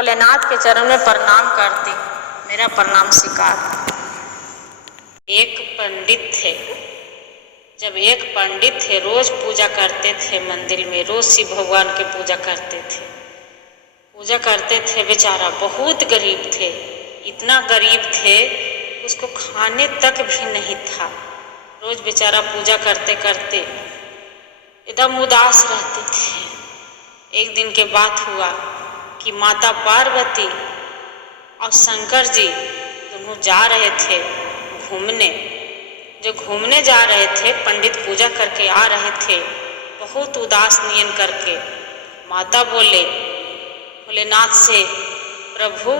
भोलेनाथ के चरण में प्रणाम करती, मेरा प्रणाम स्वीकार। एक पंडित थे, जब एक पंडित थे रोज पूजा करते थे मंदिर में, रोज शिव भगवान की पूजा करते थे। बेचारा बहुत गरीब थे, इतना गरीब थे उसको खाने तक भी नहीं था। रोज बेचारा पूजा करते करते एकदम उदास रहते थे। एक दिन के बात हुआ कि माता पार्वती और शंकर जी दोनों जा रहे थे घूमने। जो घूमने जा रहे थे, पंडित पूजा करके आ रहे थे, बहुत उदास नियन करके माता बोले भोलेनाथ से, प्रभु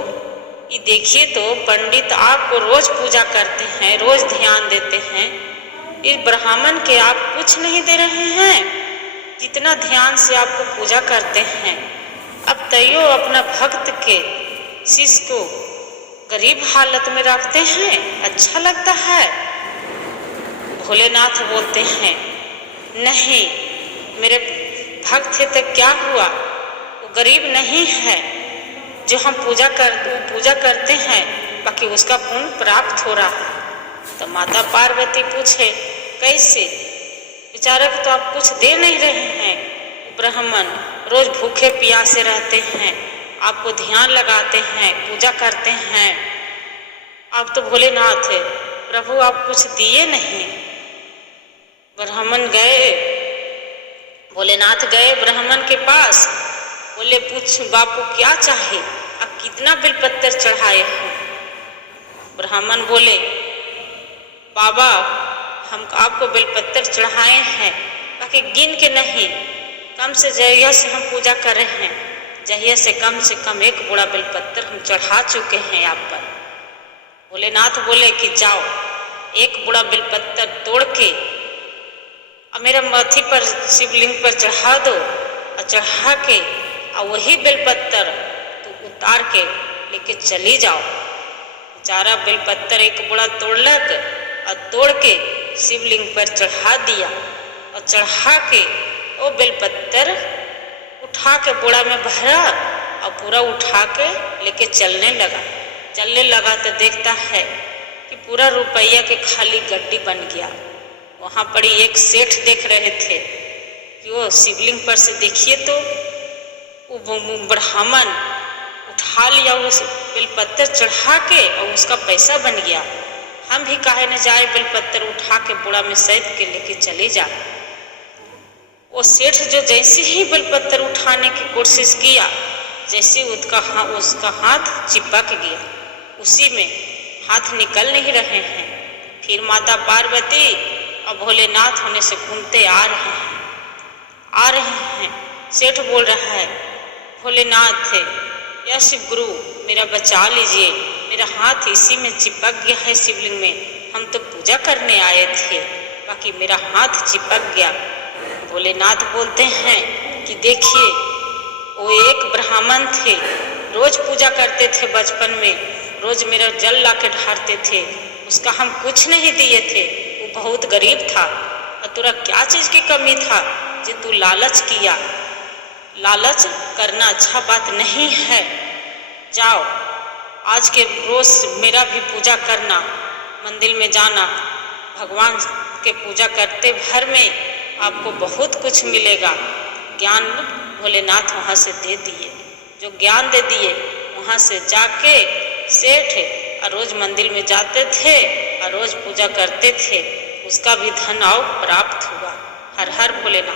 ये देखिए तो पंडित आपको रोज पूजा करते हैं, रोज ध्यान देते हैं, इस ब्राह्मण के आप कुछ नहीं दे रहे हैं, जितना ध्यान से आपको पूजा करते हैं। अब तैयो अपना भक्त के शिष्य को गरीब हालत में रखते हैं, अच्छा लगता है। भोलेनाथ बोलते हैं, नहीं, मेरे भक्त है तो क्या हुआ, वो गरीब नहीं है। जो हम पूजा करते हैं, बाकी उसका पुण्य प्राप्त हो रहा है। तो माता पार्वती पूछे, कैसे? बेचारे को तो आप कुछ दे नहीं रहे हैं। ब्राह्मण रोज भूखे प्यासे रहते हैं, आपको ध्यान लगाते हैं, पूजा करते हैं। आप तो भोलेनाथ है, प्रभु आप कुछ दिए नहीं। ब्राह्मण गए, भोलेनाथ गए ब्राह्मण के पास, बोले पूछ बापू क्या चाहिए, आप कितना बेलपत्र चढ़ाए हैं? ब्राह्मण बोले, बाबा हम आपको बेलपत्र चढ़ाए हैं, बाकी गिन के नहीं, कम से जहिया से हम पूजा कर रहे हैं, जहिया से कम एक बूढ़ा बेलपत्र हम चढ़ा चुके हैं आप पर। भोलेनाथ बोले कि जाओ एक बूढ़ा बेलपत्र तोड़ के और मेरा माथी पर शिवलिंग पर चढ़ा दो, और चढ़ा के और वही बेलपत्र तो उतार के लेके चली जाओ। बेचारा बेलपत्र एक बूढ़ा तोड़लक और तोड़ के शिवलिंग पर चढ़ा दिया, और चढ़ा के वो बेलपत्र उठा के बोरा में भरा और पूरा उठा के लेके चलने लगा तो देखता है कि पूरा रुपया के खाली गड्डी बन गया। वहाँ पर एक सेठ देख रहे थे कि वो शिवलिंग पर से देखिए तो वो ब्राह्मण उठा लिया उस बेलपत्र चढ़ा के और उसका पैसा बन गया। हम भी काहे न जाए, बेलपत्र उठा के बोरा में सैद के लेके चले जा। वो सेठ जो जैसे ही बेलपत्र उठाने की कोशिश किया, जैसे उसका हाथ चिपक गया, उसी में हाथ निकल नहीं रहे हैं। फिर माता पार्वती और भोलेनाथ होने से घूमते आ रहे हैं। सेठ बोल रहा है, भोलेनाथ है या शिव गुरु मेरा बचा लीजिए, मेरा हाथ इसी में चिपक गया है शिवलिंग में, हम तो पूजा करने आए थे, बाकी मेरा हाथ चिपक गया। भोलेनाथ बोलते हैं कि देखिए वो एक ब्राह्मण थे, रोज पूजा करते थे बचपन में, रोज मेरा जल ला के ढारते थे, उसका हम कुछ नहीं दिए थे, वो बहुत गरीब था। और तुरा क्या चीज की कमी था जो तू लालच किया? लालच करना अच्छा बात नहीं है। जाओ आज के रोज मेरा भी पूजा करना, मंदिर में जाना, भगवान के पूजा करते भर में आपको बहुत कुछ मिलेगा। ज्ञान भोलेनाथ वहाँ से दे दिए, जो ज्ञान दे दिए वहाँ से जाके सेठ और रोज मंदिर में जाते थे और रोज पूजा करते थे, उसका भी धन और प्राप्त हुआ। हर हर भोलेनाथ।